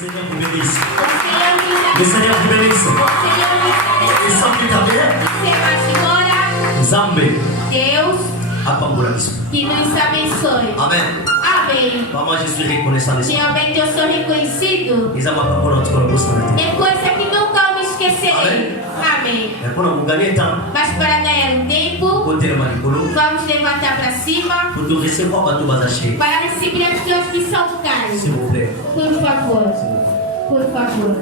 Seigneur vous bénisse. Le Seigneur vous bénisse. Et sans que Zambe. Deus que nos abençoe. Amen. Amém. Maman, je suis reconnaissant de ça. Senhor, bem que eu sou reconhecido. Ils ont ma parole entre nos bouches. Tem coisa que nunca eu me esquecerei. Amém. Mais pour nous gagner temps, Mas para ganhar tempo, côté de Maricolo, vamos levantar para cima pour nous recevoir quand tout va acheter. para receber aqueles que são caros. S'il vous plaît. Por favor. Por favor.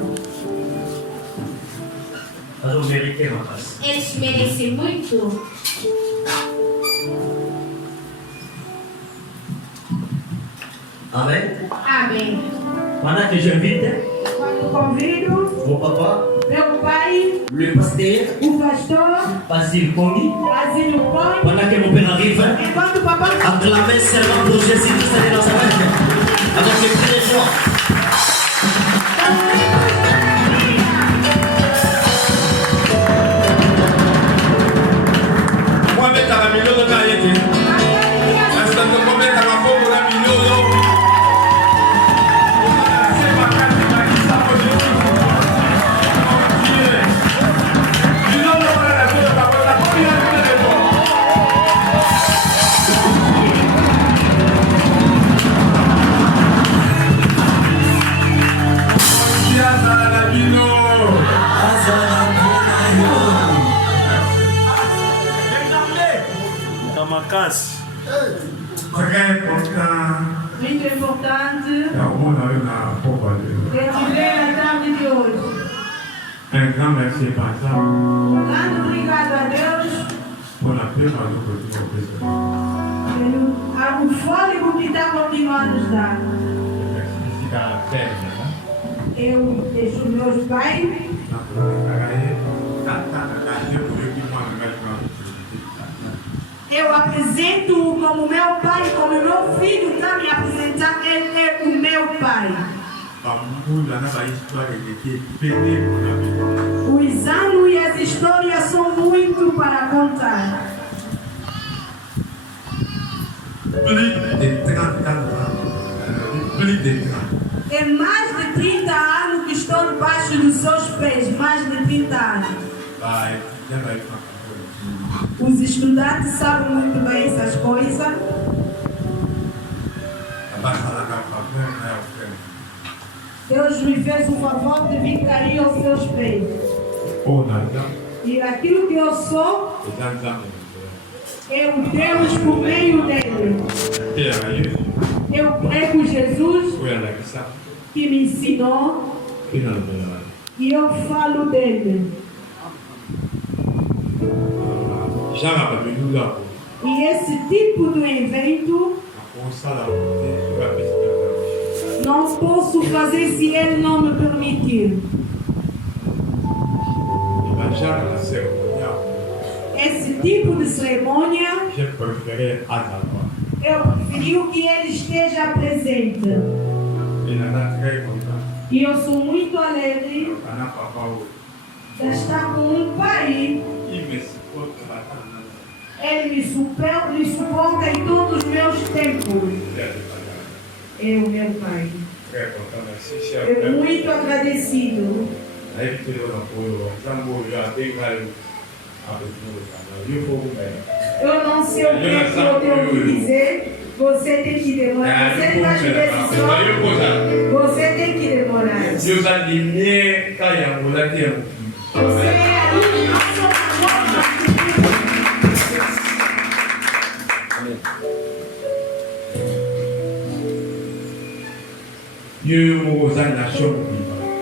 Nós vamos mériter ma face. Eles merecem muito. Amen. Amém. Pendant que j'invite Quando convido mon papa, meu pai, le pasteur, o pastor, Basile Kongi, Basílio Põe, pendant que mon père arrive, enquanto o papai acclamez seulement pour Jésus qui s'est dans sa vie. Avec les cris de joie. Très important muito importante da honra na roupa de Deus. que tiver a tarde de hoje. Un grand merci par ça Dando obrigado a Deus pour la paix par nous que tu as fait. pelo fôlego que está continuando a nos dar. Merci ici dans la paix, Eu deixo meus pais, eu apresento-o como meu pai, como meu filho está me apresentar, ele é o meu pai. Os anos e as histórias são muito para contar. É mais de 30 anos que estou debaixo dos seus pés, mais de 30 anos. Os estudantes sabem muito bem essas coisas. Deus me fez o favor de vir cair aos seus pés. E aquilo que eu sou, é o Deus por meio dele. Eu prego Jesus que me ensinou e eu falo dele. E esse tipo de evento não posso fazer se ele não me permitir. Esse tipo de cerimônia, eu preferi que ele esteja presente. E eu sou muito alegre de estar com um pai. Ele me suporta em todos os meus tempos. É o meu pai. Eu muito agradecido. Eu não sei o que eu tenho que dizer. Você tem que demorar. Você faz decisão. Você tem que demorar. Você é a iluminação da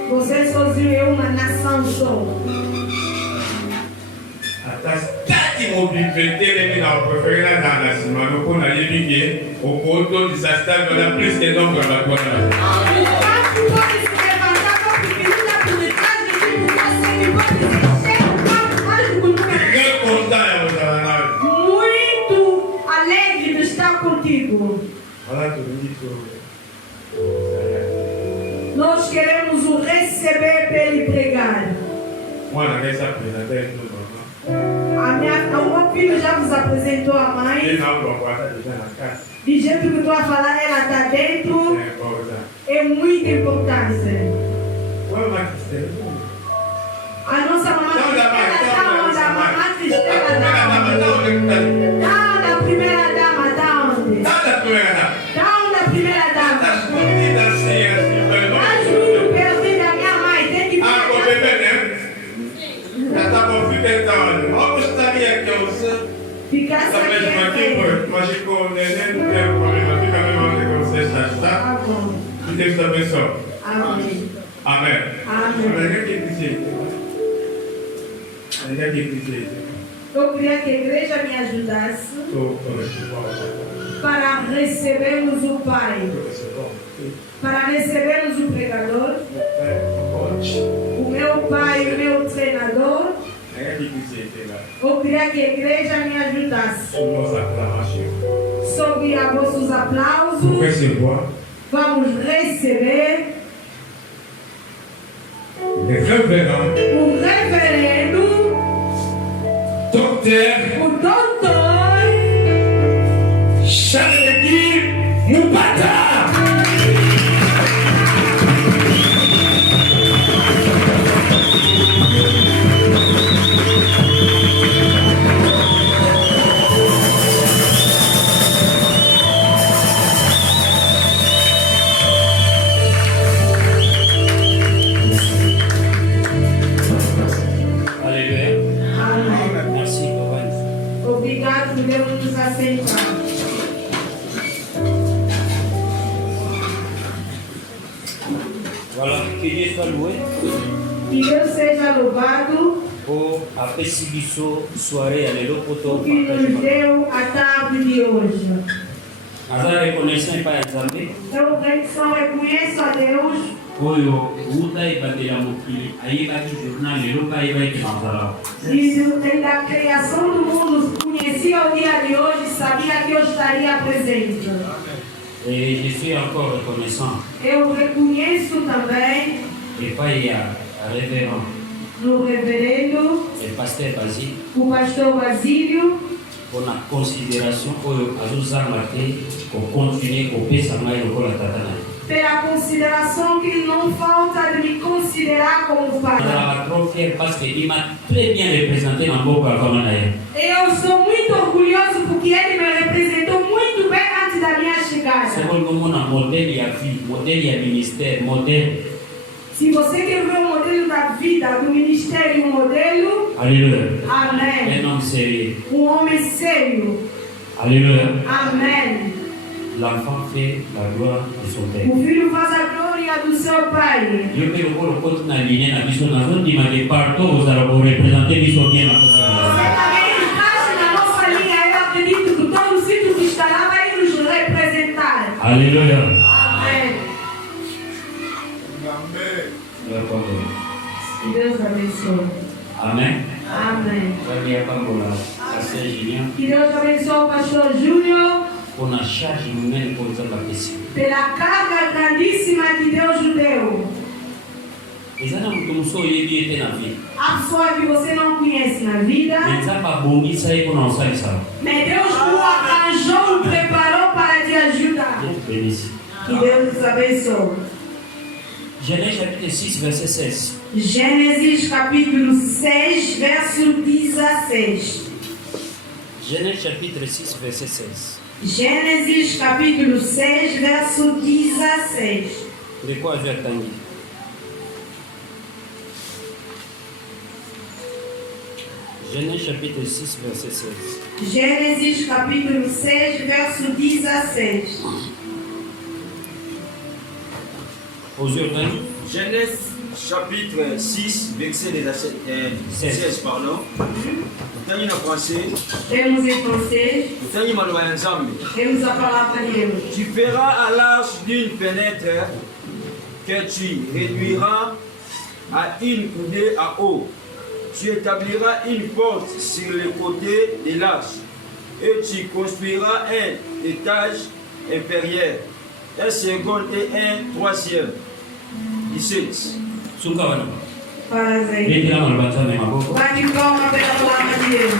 Você sozinho é uma nação só. Muito alegre de estar contigo. Nós queremos o receber para ele pregar. O meu filho já vos apresentou a mãe. De jeito que estou a falar, ela está dentro. É muito importante. A nossa mamãe Cristela está onde? A mamãe Cristela está onde? Tá da primeira dama, tá onde? Tá onde a primeira dama? Tá muito pertinho da minha mãe, tem que vir ficar aqui. Mas com neném não tem problema, fica mesmo onde você está. Que Deus te abençoe. Amém. Amém. Eu queria que a igreja me ajudasse para recebermos o Pai, para recebermos o pregador, o meu pai e o meu treinador. Eu queria que a igreja me ajudasse. Sob a vossos aplausos, vamos receber o reverendo, o doutor Charles Mubata. Obrigado por Deus nos aceitar. Voilà, que Dieu soit loué Que Deus seja louvado pour après Sibiso soirée à l'élo poto que nos deu a tarde de hoje. Azar reconnaissant para Nzambe Eu só reconheço a Deus oyo uta ibandela mokili ayebaki journal lelo ka ayebaki manzala e da criação do mundo conhecia o dia de hoje, sabia que eu estaria presente. et je suis encore reconnaissant Eu reconheço também et pas il y a révérend no reverendo, et pasteur Basile o pastor Basílio, pour la considération oyo azozanga te ko continuer kopesa ngai lokola tata na ye pela consideração que ele não falta de me considerar como pai. azalaka trop fier parce qu'il m'a très bien représenté na mboka kama na ye Eu sou muito orgulhoso porque ele me representou muito bem antes da minha chegada. sokoli komona modèle ya vie modèle ya ministère modèle. Se você quer ver o modelo da vida, do ministério, um modelo, Alléluia. amém. Un homme sérieux. Homem sério, Alléluia. amém. L'enfant fait la gloire de son père. O filho faz a glória do seu pai. Yo pe lokolo koti na ligne na biso nazondima de partout ozala korepresente biso bien na koti na Você biso. também encaixa na nossa linha. Eu acredito que todo sítio que estará vai nos representar. Alléluia. Amém. Que Deus abençoe. Amen. Amém. Valia pambola. Pasteur Julien. Que Deus abençoe o pastor Júnior On a charge humaine pour nous appeler. pela carga grandíssima que Deus lhe deu. Ezana mutomuso yebi ete na vie. A pessoa que você não conhece na vida, Nzamba bongisa eko na osalisa. mas Deus o arranjou, o preparou para te ajudar. Dieu bénisse. Que Deus nos abençoe. Genèse chapitre 6 verset 16. Gênesis capítulo 6, verso 16. Genèse chapitre 6 verset 16. Gênesis capítulo 6, verso 16. De quoi je attendais? Genèse chapitre 6 verset 16. Gênesis capítulo 6, verso 16. Aujourd'hui, Genèse chapitre 6, verset 16, pardon. Mutani na français, Temos em francês, mutani maloba ya Nzambe. temos a palavra de Deus. Tu feras à l'arche d'une fenêtre que tu réduiras à une coudée à eau. Tu établiras une porte sur le côté de l'arche et tu construiras un étage inférieur, un second et un troisième. 17. sunga wana. Parabéns. Letela malbanza me maboko. Bate palma pela palavra de Deus.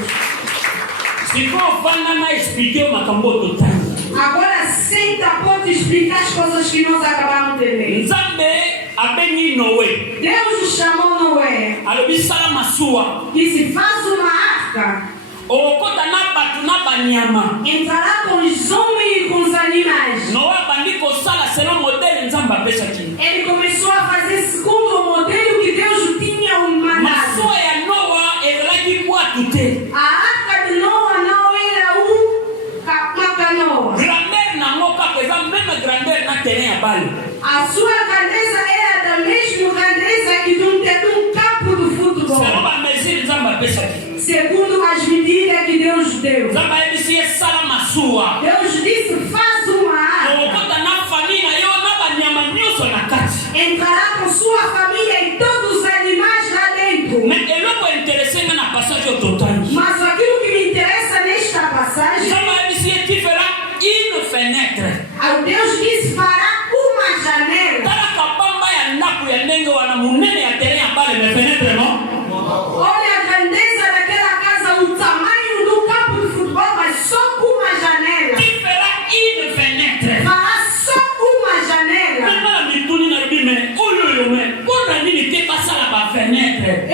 Siko fana na expliquer makambo totali. Agora senta, pode explicar as coisas que nós acabamos de ler. Nzambe abengi Noé. Deus chamou Noé. Alobi sala masuwa. Que se faz uma arca. Okota na batu na banyama. Entrará com os homens e com os animais. Noé bandi kosala selon modèle nzamba apesaki. Ele começou a fazer segundo o modelo que Deus tinha mandado. Masuwa ya Noa ezalaki bwatu te. A arca de Noa não era uma canoa. Grandeur nango kaka eza même grandeur na terrain ya bale. A sua grandeza era da mesma grandeza que de um campo do futebol. Selon ba mesure nzamba apesaki. Segundo as medidas que Deus deu. Nzamba yebisi esala masuwa. Deus disse, faz uma arca. Okota na famille yo na banyama nyonso na kati. Entrará com sua família e todos os animais lá dentro. Mais eloko interessant na passage au total. Mas aquilo que me interessa nesta passagem, Nzamba yebisi tu feras une fenêtre. Deus disse, fará uma janela. Tala kabamba ya ndaku ya ndenge wana munene ya terrain ya bale me fenêtre non? Olha a grandeza daquela casa, o tamanho do campo de futebol, mas só uma janela. Tu feras une fenêtre. Fará só uma janela. Maintenant mituni na bibi me oyo me pona nini te pasala ba fenêtre.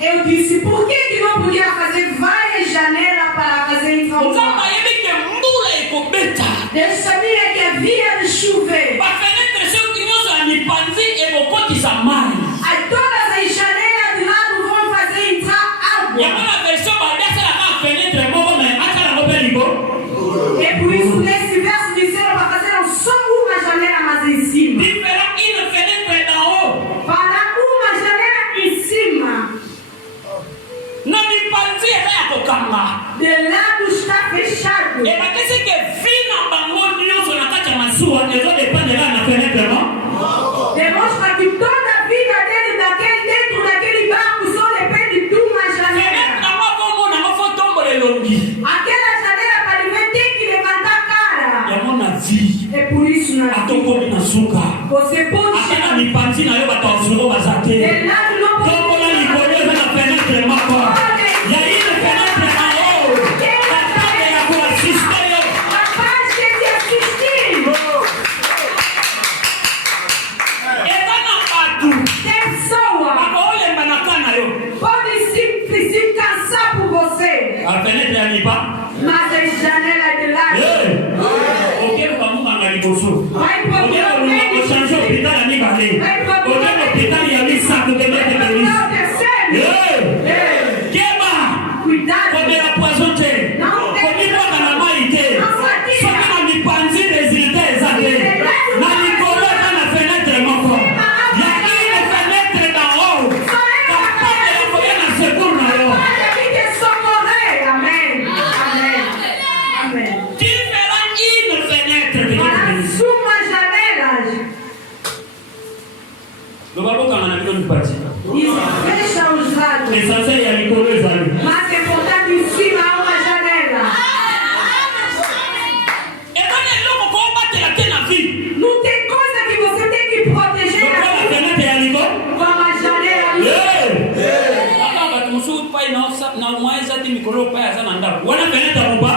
Eu disse, por que não podia fazer várias janelas para fazer entrar o Nzamba ar? yebi ke mbula ekobeta. Deus sabia que havia de chover. Ba fenêtre soki nyonso ya mipanzi ekokotisa mai. Aí todas as janelas de lado vão fazer entrar água. Yango na version badesalaka fenêtre moko me atala ngo mpe libo. É por isso nesse verso disseram para fazer só uma janela, mas em cima. Tu feras une fenêtre d'en haut. Para uma janela em cima. Na mipanzi eza ya kokanga. De lado está fechado. Ebakisi ke vi na bango nyonso na kati ya masuwa ezodependela na fenêtre non? Demonstra que toda a vida dele dentro daquele barco só depende de uma Fenêtre janela. nango bongo nango fo tombola elongi. Aquela janela para ele ver tem que levantar a cara. Yango na vi É por isso na atokomi na suka. você pode Ata na chegar. mipanzi na yo bato basungo baza te. De lado não pode. Tombola likolo eza na fenêtre moko. Ya une fenêtre na haut. Katale ya koasiste yo. Capaz de te assistir. Eza na batu. Pessoa Bakolemba na kana yo. pode se cansar por você. A fenêtre ya mipa. Mas as janelas de lado Okeluka munganga liboso. vai procurar Okeluka kochange hôpital ya mibale. Oke hôpital ya misato kebete belis. o terceiro. Keba! Cuidado. Komela poison te. Komibwaka na mai te. Soki na mipanzi résultat eza te. Na likolo eza na fenêtre moko. Ya une fenêtre d'en haut. Kapable ya koya na secours na yo. Olha aqui que socorrer. Amém. Amém. Amém. Tu feras une fenêtre de Para l'église. uma janela. Loba bokanga na bino mipati. Isso fecha os lados. Essentiel ya likolo ezali. Mas é importante em cima há uma janela. Eza na eloko kobatela te na vie. Não tem coisa que você tem que proteger Lokola aqui fenêtre ya likolo. como a janela. Kaka bato mosusu pai na mwa eza te mikolo pai aza na ndako wana fenêtre ya moba.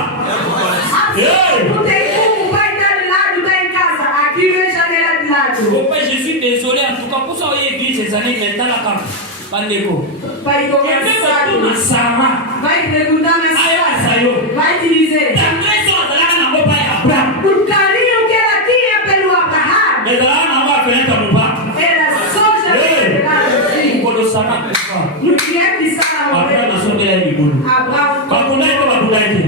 Não tem como o pai estar de lado, está em casa. Aqui vem janela de lado. Opa, je suis désolé en tout cas pour ça oye église ces années maintenant kaka bandeko. Vai começar. Na Sara. Vai perguntar na Ayo sala. asayo. Vai te dizer. Tandre so azalaka na moba ya Abraham. O carinho que ela tinha pelo Abraham Ezalaka na moba fenêtre ya moba. era só janela de lado. Assim. Kolo Sara pesa. No que é que Sara Abraham morreu, asondela ya libulu. Abraão Bakundai ko bakundai te.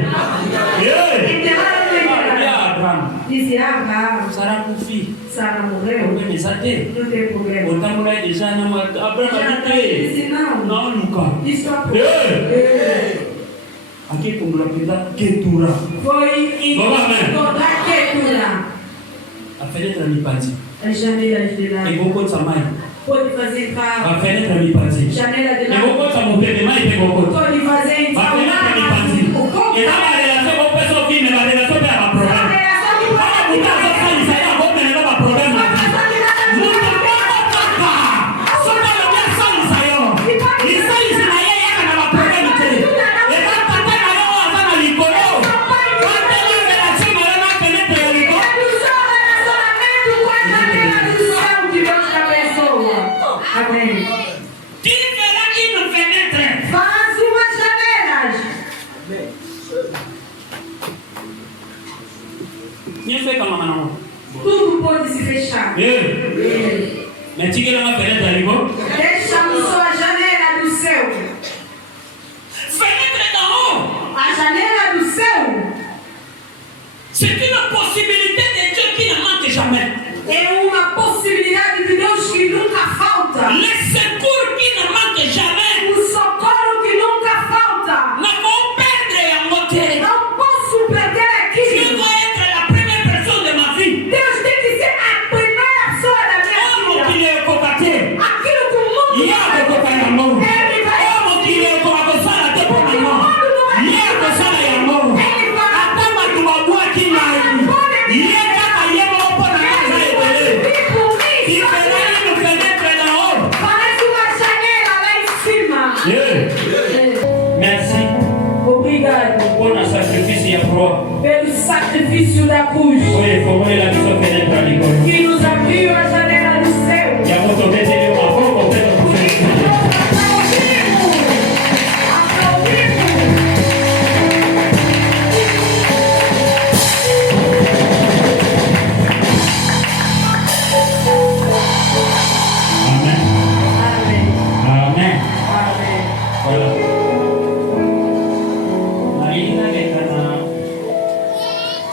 enterraram ele. Ya Abraham. Disse Abraão, Sara kufi. Sara morreu. Problème eza te. Não tem problema. Otambola déjà na moba. Abraham Já te. disse não. Na luka. Isso Aqui como la peda ketura. foi encontrar quietura. A fenêtre mi panzi. As janelas de E lado. goko tsamai. Pode fazer entrar A fenêtre mi panzi. janela de E lado. goko tsamo pepe mai pe goko. Pode fazer A entrar fenêtre mi panzi. o coco. E na relation ko peso fi me ba relation pe ba problème. Ba buta so sa ni sa ya ko me na ba problème. Muta ko kaka. So na lo ya sa ni sa yo. Ni sa ni sa ya ya na ba problème te. E ka tata na yo asa na likolo. Ba te ni relation na na fenêtre ya likolo. É do seu relacionamento com a janela do céu de Deus na Amém. Tu verras une fenêtre. Faz uma janela. Niye kama manao? Tudo pode se fechar. Mais tu la fenêtre aligo? Deixamos só a janela do céu. Fenêtre d'en haut. A janela do céu C'est une possibilité de Dieu qui ne manque jamais. é uma possibilidade de Deus que nunca falta. Le secours qui ne manque jamais. O socorro que nunca falta. Ne faut perdre en moitié. Não posso perder Tu aqui. dois être la première personne de ma vie. Deus tem que ser a primeira pessoa da Oh, minha mon vida. Dieu, copaté. Aquilo que o mundo Il y a des copains à mort. ele vai Oh, mon Dieu, comment ça la tête pour la mort. Il y a des ça la mort. Attends, ma tu vas boire qui n'a eu. Il y a des qui n'ont pas de la maison. Il y a une fenêtre là-haut. parece uma janela lá em cima. Merci Obrigado pour le sacrifice et la croix. pelo sacrifício da cruz Oui, faut voir la mission fenêtre à l'école. que nos abriu a janela do céu. Il y a votre bête et le mafon complètement pour faire. Amen. Amen. Voilà. Maria nekana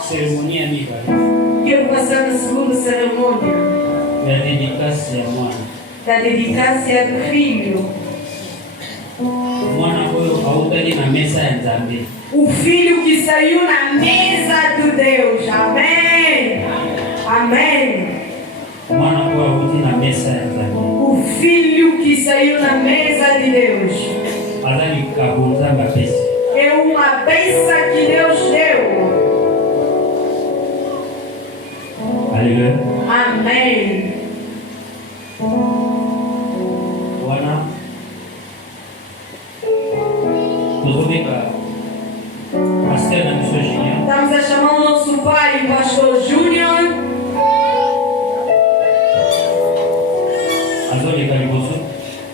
cérémonie amiga Quero passar na segunda cerimônia ya dédicace ya mwana. da dedicância do filho. Mwana oyo autaki na mesa ya Nzambe. O filho que saiu na mesa de Deus. Amém. Amém. Mwana oyo auti na mesa ya Nzambe. O filho que saiu na mesa de Deus. Aza likabo Nzambe apesi. É uma bênção que Deus deu. Alléluia. Amém. Wana tozobeka pasteur na biso Junior. Estamos a chamar o nosso pai, o pastor Júnior. Azoleka liboso.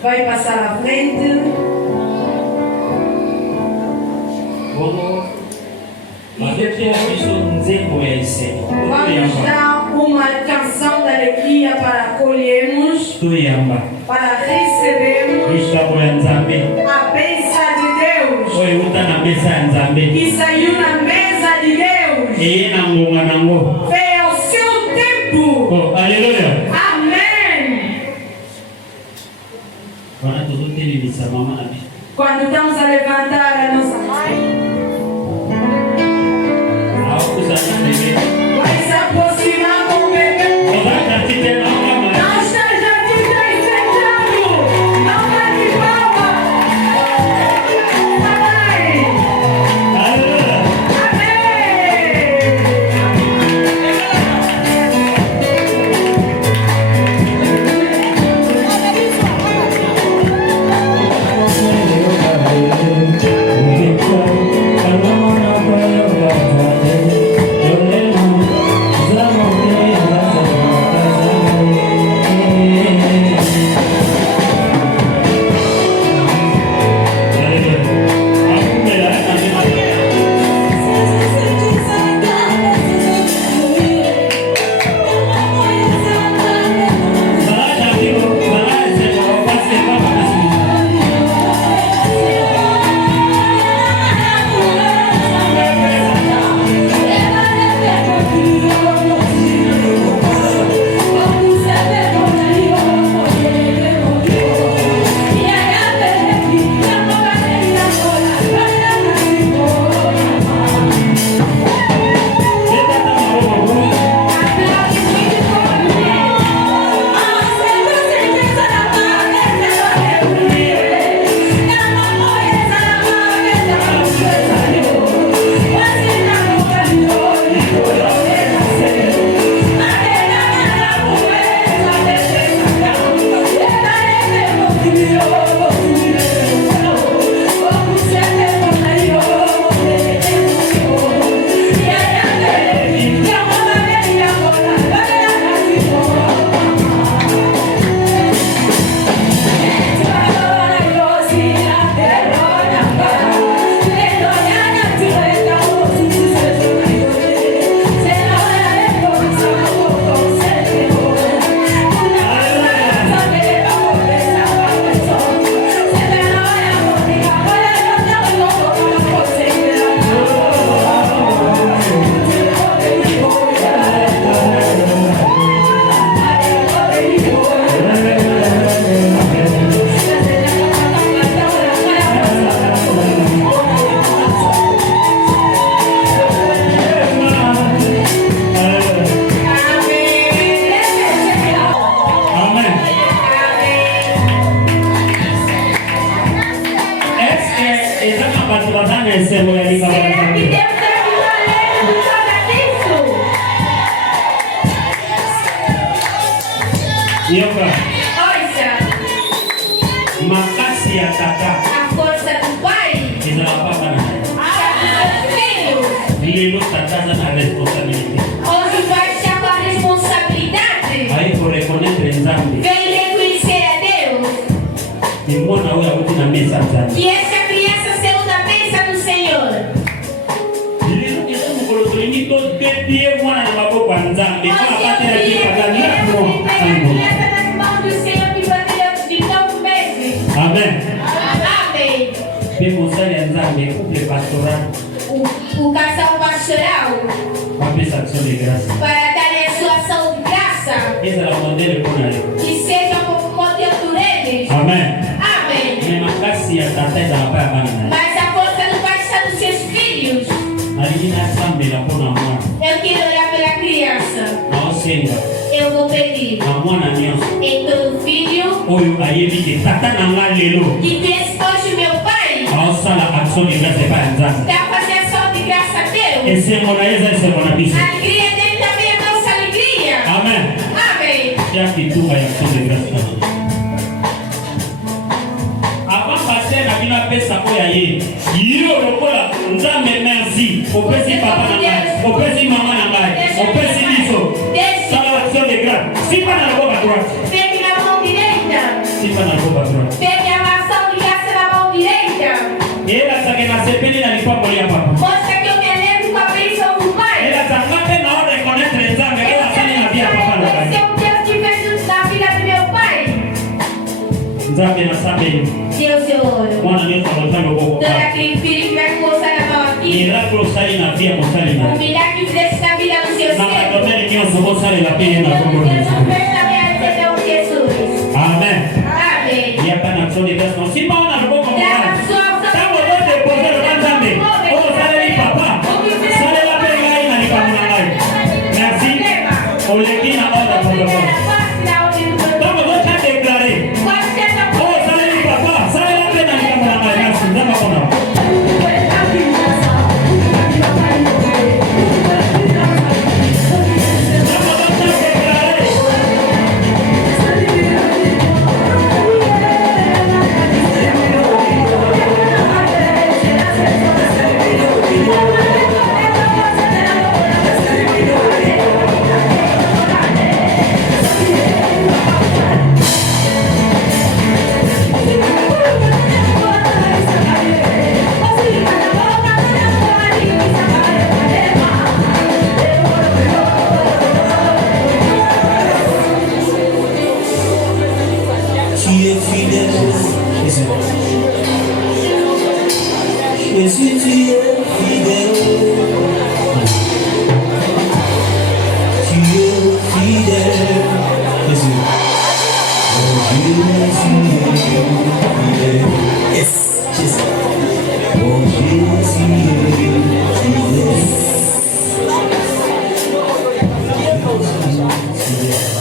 Vai passar à frente. Bongo bazotia biso nzembo ya esengo. Vamos dar uma canção de alegria para acolhermos, Tuyamba para recebermos likambo ya Nzambe a bênção de Deus oyo euta na mesa ya Nzambe que saiu na mesa de Deus. eye na ngonga nango. Veio ao seu tempo. Oh, alléluia. Amém. Wana tozotelemisa mama na biso. Quando estamos a levantar a nossa mãe, Aokusana ndenge. vai se aproximar com o bebê. Ozaka tite na ngama. Não esteja te desejando. Não vai de palma. Amém. Alléluia. Amém. lelo tataza na responsabilité. Hoje vai estar com a responsabilidade. Aí por reconnaître Nzambe. Vem reconhecer a Deus. Ni mwana huyo akuti na mesa Nzambe. E essa criança saiu da mesa do Senhor. Lelo kesa mukolo tolingi to depie mwana na maboko ya Nzambe. Kwa apate ya kipagani na kwa. Amen. Amém. Pemo sali ya Nzambe couple pastoral. O casal pastoral Papesa action de grâce. para dar a sua ação de graça Eza la modele kuna leo. que seja como modelo por eles. Amen. Amém. Ni makasi ya tata eza la paya bana na. Mas a força do Pai está nos seus filhos. Aligina Nzambe la pona mwana. Eu quero orar pela criança. Na osenga. Eu vou pedir Na mwana nyonso. em todo filho Oyo ayebi ke tata na nga lelo. que pensa hoje meu pai Aosala action de grâce epai ya Nzambe. está fazendo ação de graça a Deus. Esengo na eza esengo na biso. A alegria dele também é nossa alegria. Amen. Amém. Ya kitunga ya action de grâce. Avant passer na bino apesa oyo aye. Yo lokola Nzambe merci. Opesi papa na ngai. Opesi mama na ngai. Opesi biso. Sala action de grâce. Sipa na lokola droite. Pegue na mão direita. Sipa na lokola droite. Pegue a ação de graça na mão direita. Ela sake na sepeli na likwambo ya papa. Mostra que eu me lembro com a bênção do Pai. Ela sangate na hora reconnaître Nzambe. Ela sali na via papa na ngai. Esse é o Deus que fez na vida do meu pai. Nzambe na sabeli. Deus, eu oro. Mwana nyonso alotanga oboko. Todo aquele filho que vai começar a mão aqui. Milagro osali na via mosali na. O milagre que fizesse na vida dos seus Na filhos. matomele nyonso bosalela mpe ye na kombo na Deus Yesu. não fez também a receber o Jesus. Amen. Amém. Yapa na action de grâce non simba wana loboko Dá mwana. a sua Tango zote pose lo Nzambe. Oyo saleli papa. Salela mpe ngai na likambo na ngai. Merci. Oleki na ordre protocole. Tango zote déclaré. Oyo saleli papa. Salela mpe na likambo na ngai. Merci. Nzambe akona. Tu es fidèle, Jésus. Jésus, tu es fidèle. Tu es fidèle, Jésus. Oh Jésus, fidèle. Yes, Jésus. Oh Jésus, fidèle.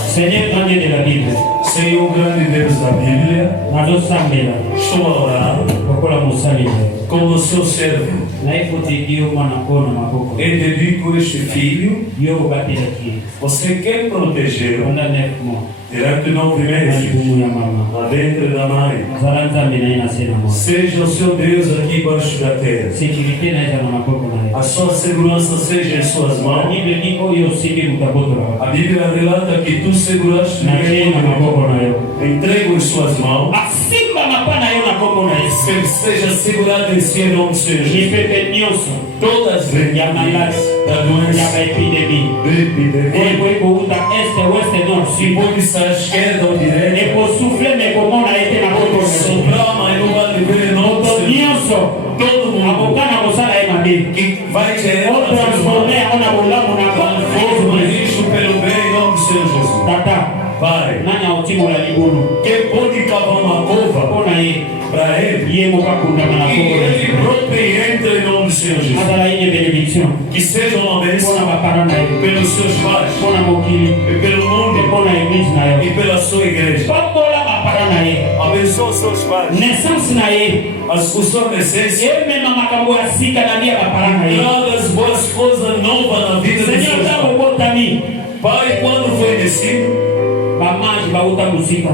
Seigneur, grand Dieu de la Bible. Senhor, grande Deus da Bíblia, Nazosambela. estou a orar Lokola mosali. como seu servo Naifutiki yo mwana kona maboko. e dedico este filho. Yo batela ki. Você quer protegê-lo Onda 9 mois. durante 9 meses Alibumu ya mama. lá dentro da mãe. Zala Nzambe na ina sena mo. Seja o seu Deus aqui embaixo da terra. Sécurité na eza na maboko na yo. A sua segurança seja em suas A mãos. Bible ni oyo simbi mutabotola. A Bíblia relata que tu seguraste Na ye na maboko na yo. entrego em suas mãos. Asimba mapana yo na kombo na Yesu. Que ele seja segurado em si em nome do Senhor Ni Jesus. pepe nyonso. Todas as Ya maladi. da Ya doença, ba epidemie. epidemia, Eko eko uta este, ouest, nord, se sud. pode estar à esquerda ou direita, Eko souffle me komona ete na koto na yo. soprar, mas não vai viver em nome do Moto Senhor. nyonso. Todo mundo Akokana kosala ye mabe. que vai querer O fazer transforme ona bolamu na conforto, mas isso pelo bem em nome do Senhor Jesus. Tata. Pai, Nani autimola libulu. que pode cavar uma cova Mpona ye. para ele, Ye mokakundama na que koko na ele Yesu. próprio entre em nome do Senhor Jesus. Azala ye benediction. Que seja uma Mpona bênção bapara na ye. pelos seus pais, Mpona mokili. e pelo mundo Mpona eglise na yo. e pela sua igreja. Pakola bapara na ye. Abençoa seus pais, Naissance na ye. a sua essência. Emema makambo ya sika na bia bapara na ye. Traga as boas coisas novas na vida de Seigneur seus ntango pais. obotami. Pai, quando foi descido,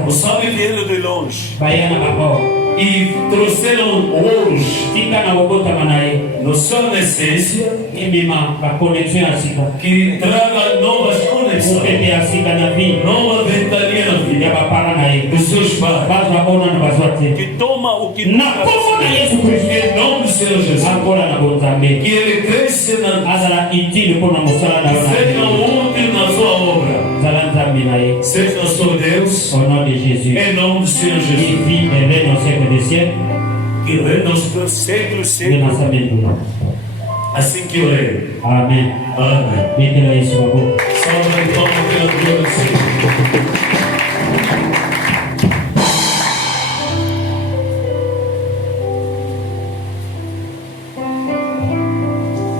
Os sábios vieram de longe e trouxeram ouros. Não só na essência que traga novas conexões, nova ventania na vida dos seus pais, que toma o que não em nome do Senhor Jesus, que ele cresça seja útil na sua obra, seja só Deus, Au nom de Jésus. em nome do Senhor Il Jesus, vit et règne au siècle des siècles. que reina nos séculos Il est dans sa séculos. main. Assim que eu leio. Amen. Amém. Mettez-le ici, ma boue. Salve e palma pela glória do Senhor.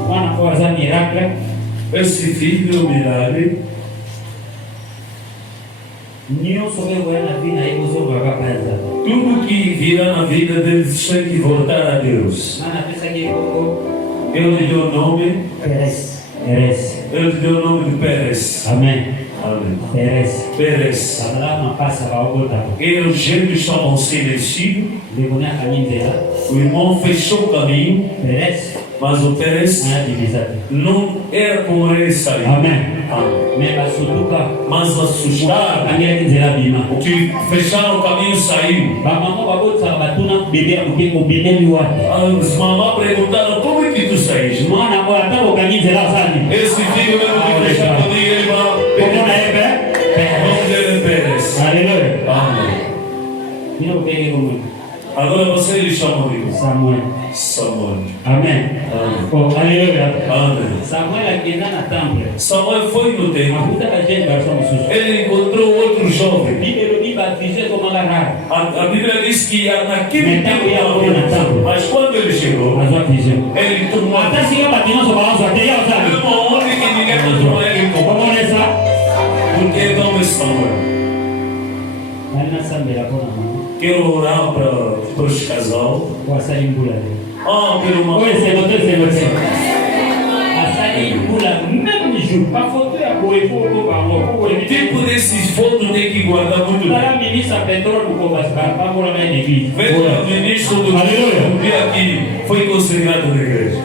Wana kwa za miracle. Esse filho é um milagre. Nyonso wewe na vina hivyo zoba kapanza. Tudo que virá na vida deles tem que voltar a Deus. Mana pesa kiko Eu lhe dou o nome. Perez. Perez. Eu lhe dou o nome de Pérez. Amen. Amém. Perez. Pérez. Salama passa ba ogota. E os gêmeos estavam silenciados. Lebona kanindela. O irmão fechou o caminho, Perez. mas o Pérez Na divisate. não era como ele saiu. Amen. Amém. Mais basutuka. Mas assustaram. Kangira kinzela bima. O que fecharam o caminho saiu. Ba mama babotsa batuna bebe amuke obineli wapi. As mamães perguntaram como é que tu saíste. Mwana kwa tabo kanizela sani. Esse filho mesmo que fechar o caminho, ele Como na vai. ebe? O nome dele é Pérez. Aleluia. Amém. Nino pege como Agora você lhe chama de Samuel. Samuel. Amen. Amém. Oh, aleluia. Amém. Samuel akienda na temple. Samuel foi no templo. Akutaka jeune garçon mususu. Ele encontrou outro jovem. Bible elobi baptisé comme rare. A Bíblia diz que naquele Então, tempo ia não ouvir na tábua. havia. Mas quando ele chegou, Azwa vision. ele tomou a Ata singa batino so balanço até ya sabe. mesma onde que ninguém tomou ele tomou. Como é essa? Porque é nome Samuel. Nalina sambela pona mama. Quero orar para os casal. Kwa sali mbula. Pelo mal. Oye, c'est notre. Asali mbula même jour. Pas photo ya koefo bango. O tipo desses fotos tem que guardar muito bem. Para ministre Petrol ko basba pa mola na église. Veja o ministro do dia que foi consagrado na igreja.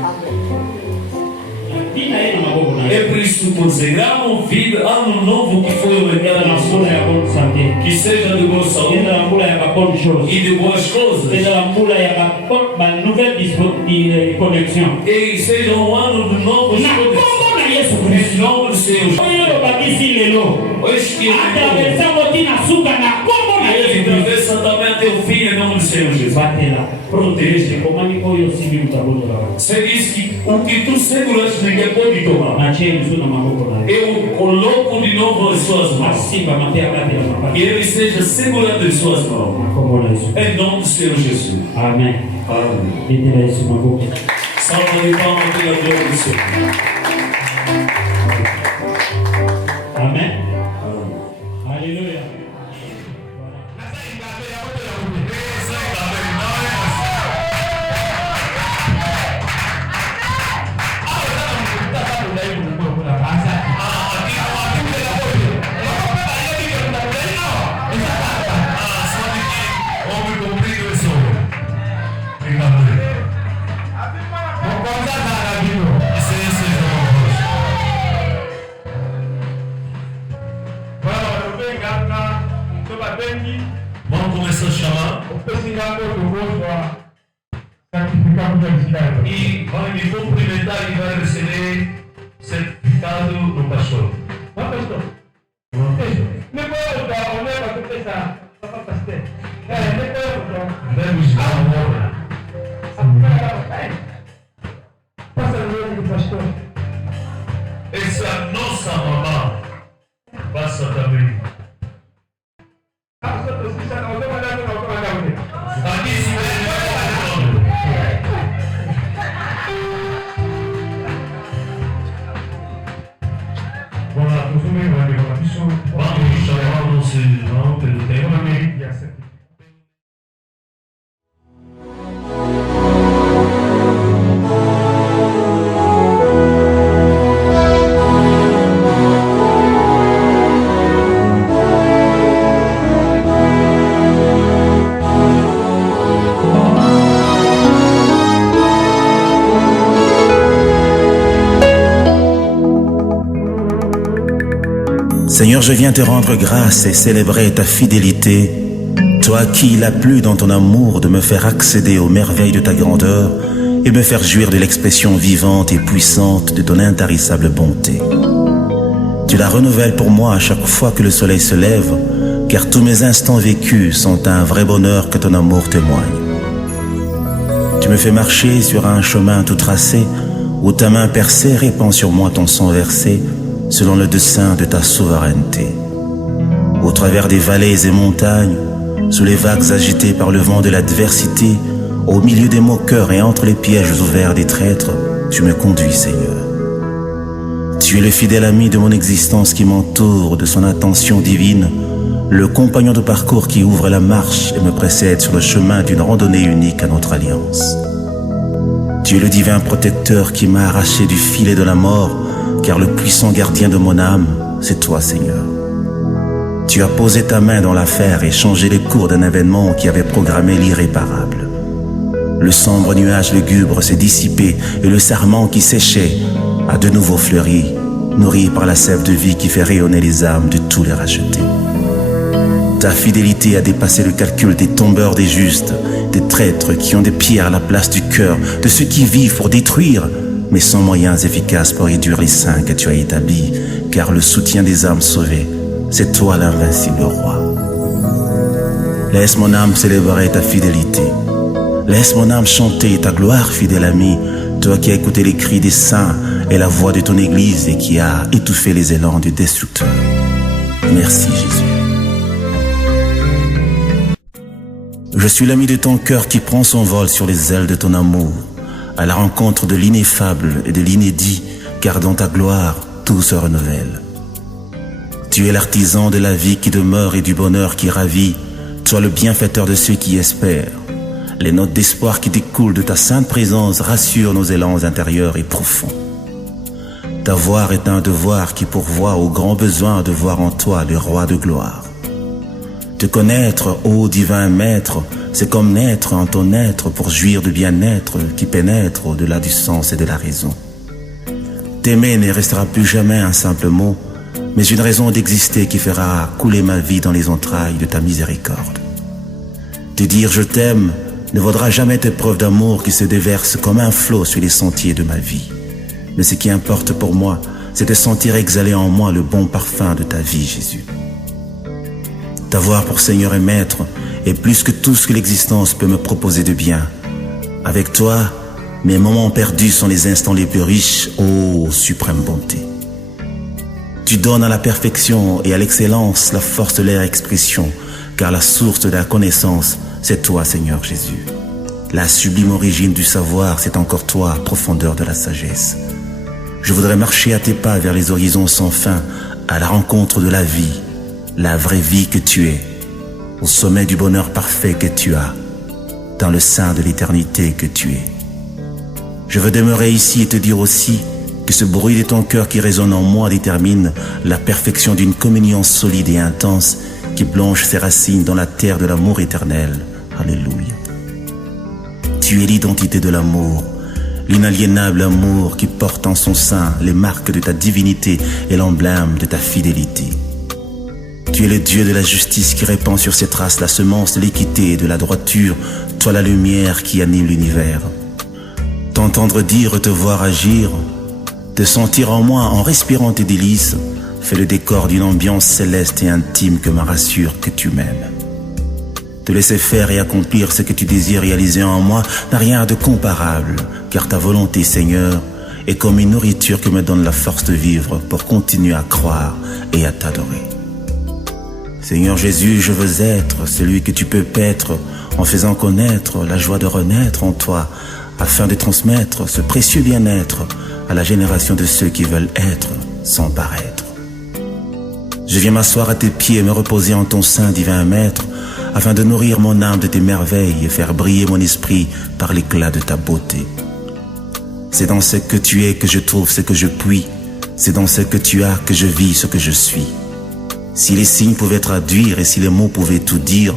Dina ele na bobo na. É por isso que consagramos vida, ano novo que foi o mercado Na na mbula ya bonne santé. que seja de boa Eza saúde na mbula ya bonne chose. e de boas coisas. Eza na mbula ya ba nouvelle connexion. E seja um ano de novas Na coisas. kombo na Yesu Em Kristo. nome do Senhor. Oyo bakisi lelo. Hoje que Atravessa botina suka na kombo na Yesu ele Kristo. atravessa também até o fim em nome do Senhor Jesus. Batela. Protege. Komani oyo sibi mutabono la. Você diz que o que tu seguras ninguém pode tomar. Na cheni su na maboko na. Eu coloco de novo as suas mãos. Asimba mapea batela Que mapea. ele seja segurado em suas mãos. Na kombo na Yesu. Em nome do Senhor Jesus. Amen. Amém. Betela Yesu maboko. Salva de palmas pela glória do Senhor. Amen. Amém. Alléluia. Vamos começar a chamar. E vai me cumprimentar e vai receber certificado do pastor. Vamos dar uma honra. Essa é a nossa mamã. Passa também. Aqui se vê vamos chamar o nosso irmão pelo tempo. Seigneur, je viens te rendre grâce et célébrer ta fidélité. Toi qui il a plu dans ton amour de me faire accéder aux merveilles de ta grandeur et me faire jouir de l'expression vivante et puissante de ton intarissable bonté. Tu la renouvelles pour moi à chaque fois que le soleil se lève, car tous mes instants vécus sont un vrai bonheur que ton amour témoigne. Tu me fais marcher sur un chemin tout tracé, où ta main percée répand sur moi ton sang versé, selon le dessein de ta souveraineté. Au travers des vallées et montagnes, sous les vagues agitées par le vent de l'adversité, au milieu des moqueurs et entre les pièges ouverts des traîtres, tu me conduis, Seigneur. Tu es le fidèle ami de mon existence qui m'entoure de son attention divine, le compagnon de parcours qui ouvre la marche et me précède sur le chemin d'une randonnée unique à notre alliance. Tu es le divin protecteur qui m'a arraché du filet de la mort, car le puissant gardien de mon âme, c'est toi, Seigneur. Tu as posé ta main dans l'affaire et changé les cours d'un événement qui avait programmé l'irréparable. Le sombre nuage lugubre s'est dissipé et le sarment qui séchait a de nouveau fleuri, nourri par la sève de vie qui fait rayonner les âmes de tous les rachetés. Ta fidélité a dépassé le calcul des tombeurs des justes, des traîtres qui ont des pierres à la place du cœur, de ceux qui vivent pour détruire, mais sans moyens efficaces pour réduire les saints que tu as établis, car le soutien des âmes sauvées, c'est toi l'invincible roi. Laisse mon âme célébrer ta fidélité. Laisse mon âme chanter ta gloire, fidèle ami, toi qui as écouté les cris des saints et la voix de ton Église et qui a étouffé les élans du destructeur. Merci Jésus. Je suis l'ami de ton cœur qui prend son vol sur les ailes de ton amour, à la rencontre de l'ineffable et de l'inédit, car dans ta gloire, tout se renouvelle. Tu es l'artisan de la vie qui demeure et du bonheur qui ravit, toi le bienfaiteur de ceux qui espèrent. Les notes d'espoir qui découlent de ta sainte présence rassurent nos élans intérieurs et profonds. Ta voix est un devoir qui pourvoit au grand besoin de voir en toi le roi de gloire. Te connaître, ô divin maître, c'est comme naître en ton être pour jouir de bien-être qui pénètre au-delà du sens et de la raison. T'aimer ne restera plus jamais un simple mot, mais une raison d'exister qui fera couler ma vie dans les entrailles de ta miséricorde. Te dire je t'aime ne vaudra jamais tes preuves d'amour qui se déversent comme un flot sur les sentiers de ma vie. Mais ce qui importe pour moi, c'est de sentir exhaler en moi le bon parfum de ta vie, Jésus. T'avoir pour Seigneur et Maître est plus que tout ce que l'existence peut me proposer de bien. Avec toi, mes moments perdus sont les instants les plus riches, ô suprême bonté. Tu donnes à la perfection et à l'excellence la force de leur expression, car la source de la connaissance, c'est toi, Seigneur Jésus. La sublime origine du savoir, c'est encore toi, profondeur de la sagesse. Je voudrais marcher à tes pas vers les horizons sans fin, à la rencontre de la vraie vie que tu es, au sommet du bonheur parfait que tu as, dans le sein de l'éternité que tu es. Je veux demeurer ici et te dire aussi que ce bruit de ton cœur qui résonne en moi détermine la perfection d'une communion solide et intense qui plonge ses racines dans la terre de l'amour éternel. Alléluia. Tu es l'identité de l'amour, l'inaliénable amour qui porte en son sein les marques de ta divinité et l'emblème de ta fidélité. Tu es le Dieu de la justice qui répand sur ses traces la semence de l'équité et de la droiture, toi la lumière qui anime l'univers. T'entendre dire, te voir agir, te sentir en moi en respirant tes délices, fait le décor d'une ambiance céleste et intime que me rassure que tu m'aimes. Te laisser faire et accomplir ce que tu désires réaliser en moi n'a rien de comparable, car ta volonté, Seigneur, est comme une nourriture qui me donne la force de vivre pour continuer à croire et à t'adorer. Seigneur Jésus, je veux être celui que tu peux être en faisant connaître la joie de renaître en toi, afin de transmettre ce précieux bien-être à la génération de ceux qui veulent être sans paraître. Je viens m'asseoir à tes pieds et me reposer en ton sein, divin Maître, afin de nourrir mon âme de tes merveilles et faire briller mon esprit par l'éclat de ta beauté. C'est dans ce que tu es que je trouve ce que je puis, c'est dans ce que tu as que je vis ce que je suis. Si les signes pouvaient traduire et si les mots pouvaient tout dire,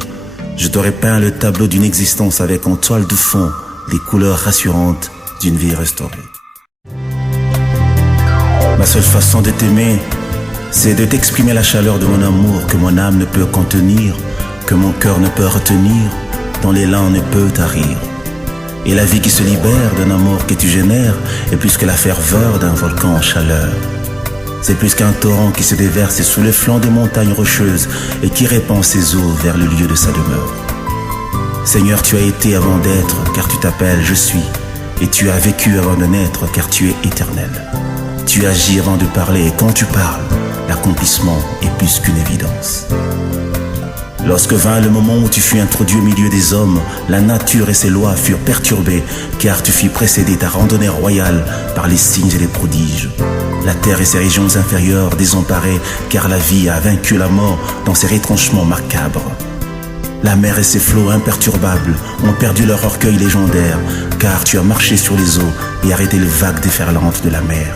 je t'aurais peint le tableau d'une existence avec en toile de fond les couleurs rassurantes d'une vie restaurée. Ma seule façon de t'aimer c'est de t'exprimer la chaleur de mon amour que mon âme ne peut contenir, que mon cœur ne peut retenir, dont l'élan ne peut tarir. Et la vie qui se libère d'un amour que tu génères est plus que la ferveur d'un volcan en chaleur. C'est plus qu'un torrent qui se déverse sous les flancs des montagnes rocheuses et qui répand ses eaux vers le lieu de sa demeure. Seigneur, tu as été avant d'être, car tu t'appelles « Je suis », et tu as vécu avant de naître, car tu es éternel. Tu agis avant de parler, et quand tu parles, l'accomplissement est plus qu'une évidence. Lorsque vint le moment où tu fus introduit au milieu des hommes, la nature et ses lois furent perturbées, car tu fis précéder ta randonnée royale par les signes et les prodiges. La terre et ses régions inférieures désemparées, car la vie a vaincu la mort dans ses retranchements macabres. La mer et ses flots imperturbables ont perdu leur orgueil légendaire, car tu as marché sur les eaux et arrêté les vagues déferlantes de la mer.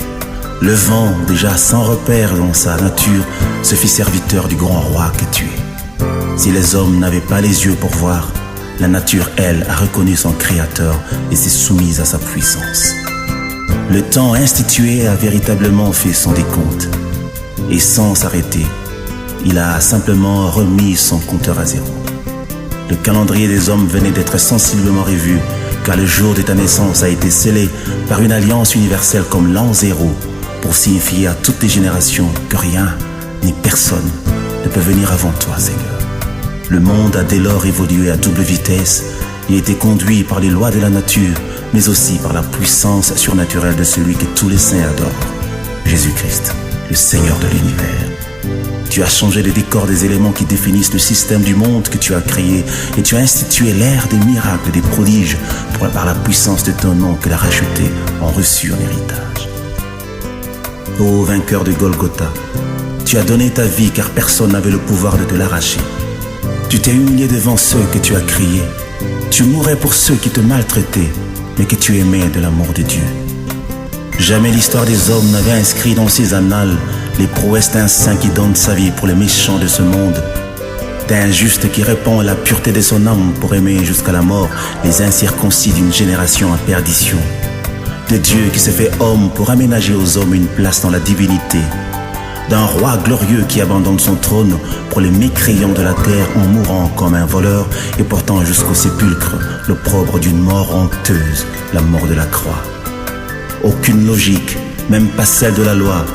Le vent, déjà sans repère dans sa nature, se fit serviteur du grand roi que tu es. Si les hommes n'avaient pas les yeux pour voir, la nature, elle, a reconnu son créateur et s'est soumise à sa puissance. Le temps institué a véritablement fait son décompte. Et sans s'arrêter, il a simplement remis son compteur à zéro. Le calendrier des hommes venait d'être sensiblement revu, car le jour de ta naissance a été scellé par une alliance universelle comme l'an zéro, pour signifier à toutes les générations que rien, ni personne, ne peut venir avant toi, Seigneur. Le monde a dès lors évolué à double vitesse et été conduit par les lois de la nature, mais aussi par la puissance surnaturelle de celui que tous les saints adorent, Jésus-Christ, le Seigneur de l'univers. Tu as changé le décor des éléments qui définissent le système du monde que tu as créé et tu as institué l'ère des miracles et des prodiges par la puissance de ton nom que la racheté en reçu en héritage. Ô vainqueur de Golgotha, tu as donné ta vie car personne n'avait le pouvoir de te l'arracher. Tu t'es humilié devant ceux que tu as criés. Tu mourais pour ceux qui te maltraitaient, mais que tu aimais de l'amour de Dieu. Jamais l'histoire des hommes n'avait inscrit dans ses annales les prouesses d'un saint qui donne sa vie pour les méchants de ce monde, d'un juste qui répand la pureté de son âme pour aimer jusqu'à la mort les incirconcis d'une génération en perdition, de Dieu qui s'est fait homme pour aménager aux hommes une place dans la divinité, d'un roi glorieux qui abandonne son trône pour les mécréants de la terre en mourant comme un voleur et portant jusqu'au sépulcre l'opprobre d'une mort honteuse, la mort de la croix. Aucune logique, même pas celle de la loi,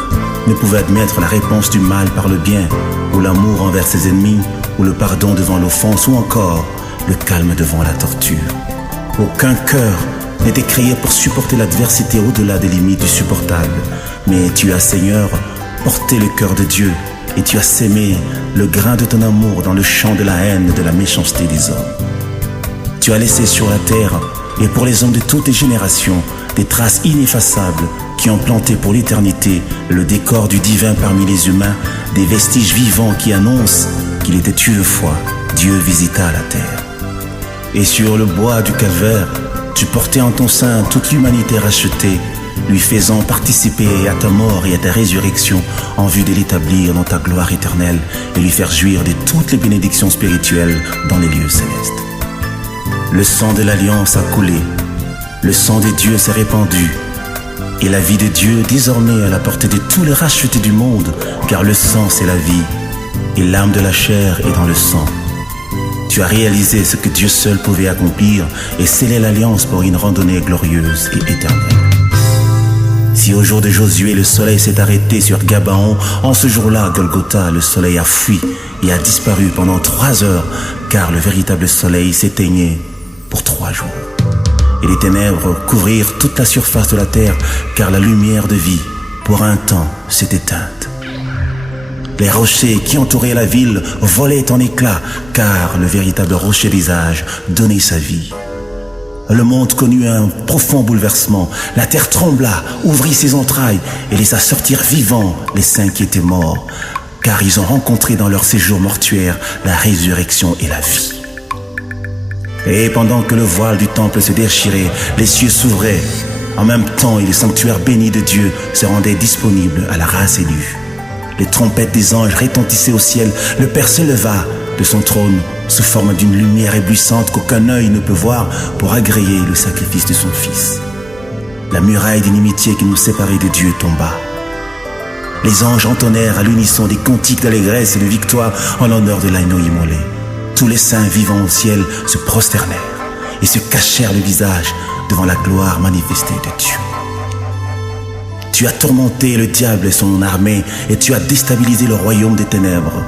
ne pouvait admettre la réponse du mal par le bien, ou l'amour envers ses ennemis, ou le pardon devant l'offense, ou encore le calme devant la torture. Aucun cœur n'était créé pour supporter l'adversité au-delà des limites du supportable, mais tu as, Seigneur, porté le cœur de Dieu et tu as sémé le grain de ton amour dans le champ de la haine et de la méchanceté des hommes. Tu as laissé sur la terre et pour les hommes de toutes les générations des traces ineffaçables qui ont planté pour l'éternité le décor du divin parmi les humains, des vestiges vivants qui annoncent qu'il était une fois Dieu visita la terre. Et sur le bois du calvaire, tu portais en ton sein toute l'humanité rachetée, lui faisant participer à ta mort et à ta résurrection en vue de l'établir dans ta gloire éternelle et lui faire jouir de toutes les bénédictions spirituelles dans les lieux célestes. Le sang de l'alliance a coulé, le sang de Dieu s'est répandu et la vie de Dieu désormais à la portée de tous les rachetés du monde, car le sang c'est la vie et l'âme de la chair est dans le sang. Tu as réalisé ce que Dieu seul pouvait accomplir et scellé l'alliance pour une randonnée glorieuse et éternelle. Si au jour de Josué le soleil s'est arrêté sur Gabaon, en ce jour-là, Golgotha, le soleil a fui et a disparu pendant 3 heures, car le véritable soleil s'éteignait pour 3 jours. Et les ténèbres couvrirent toute la surface de la terre, car la lumière de vie, pour un temps, s'est éteinte. Les rochers qui entouraient la ville volaient en éclats, car le véritable rocher des âges donnait sa vie. Le monde connut un profond bouleversement. La terre trembla, ouvrit ses entrailles et laissa sortir vivants les saints qui étaient morts, car ils ont rencontré dans leur séjour mortuaire la résurrection et la vie. Et pendant que le voile du temple se déchirait, les cieux s'ouvraient. En même temps, et le sanctuaire béni de Dieu se rendait disponible à la race élue. Les trompettes des anges retentissaient au ciel. Le Père se leva de son trône sous forme d'une lumière éblouissante qu'aucun œil ne peut voir pour agréer le sacrifice de son Fils. La muraille d'inimitié qui nous séparait de Dieu tomba. Les anges entonnèrent à l'unisson des cantiques d'allégresse et de victoire en l'honneur de l'agneau immolé. Tous les saints vivants au ciel se prosternèrent et se cachèrent le visage devant la gloire manifestée de Dieu. Tu as tourmenté le diable et son armée et tu as déstabilisé le royaume des ténèbres.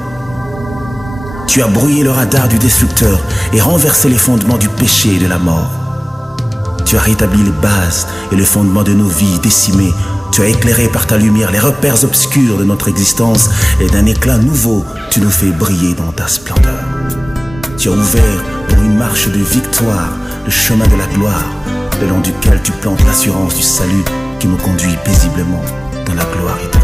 Tu as brouillé le radar du destructeur et renversé les fondements du péché et de la mort. Tu as rétabli les bases et le fondement de nos vies décimées. Tu as éclairé par ta lumière les repères obscurs de notre existence et d'un éclat nouveau, tu nous fais briller dans ta splendeur. Tu as ouvert pour une marche de victoire le chemin de la gloire, le long duquel tu plantes l'assurance du salut qui nous conduit paisiblement dans la gloire éternelle.